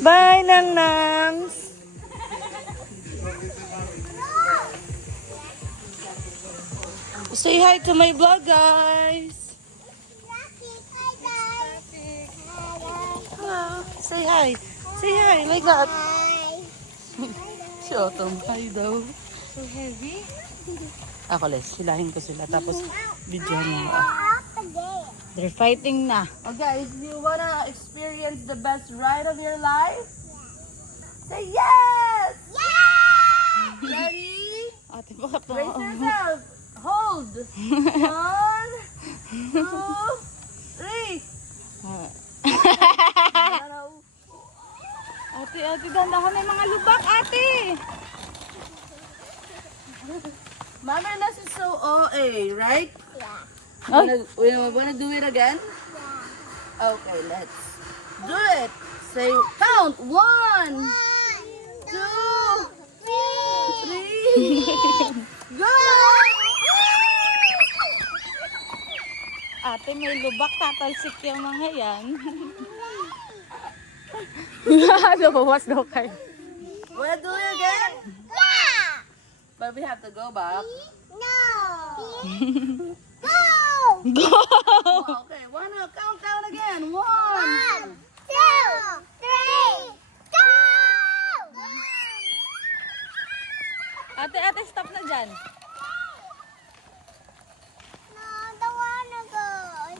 Bye, Nang Nangs! Say hi to my vlog, guys! Hello! Say hi! Say hi, like that! Si Autumn, hi daw. So heavy. Ako, Les, silahin ko sila. Tapos, videohan mo. They're fighting na. Oh, guys, do you wanna experience the best ride of your life? Say yes! Yeah! Ready? Ate, baka pa. Brace yourself. Hold. 1, 2, 3. Ate, dandahan na yung mga lubak, ate. Mama, this is so OA, right? Yeah. Wanna do it again? Yeah. Okay, let's do it. Say, count. 1, 2, 3. Go! Ate, may lubak, tatalsik yung mga yan. Lumawas daw kayo. Wanna do it again? Yeah! But we have to go back. No! Go! Okay, wanna count down again. 1. 1, 2, 3, go! Ate, stop na dyan. No, don't wanna go.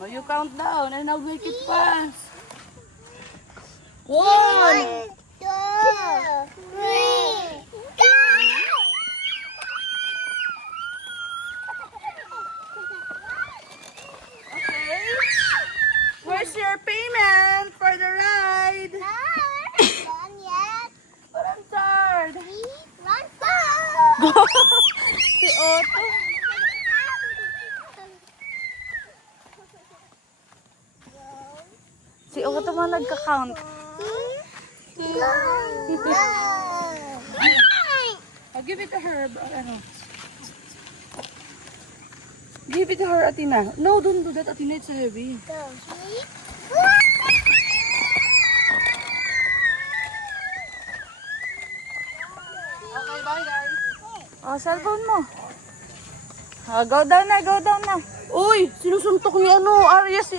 Oh, you count down and I'll make it fast. 1. 1, 2, 3, go! Okay. Where's your payment for the ride? No, we're not done yet. But I'm tired. Run fast! Si Otto. Si Otto mo nagka-count. I'll give it to her. Ano? Give it to her, Atina. No, don't do that, Atina. It's heavy. Okay, bye guys. Oh, cellphone mo. Oh, go down na. Uy, sinusuntok ni ano, Arya si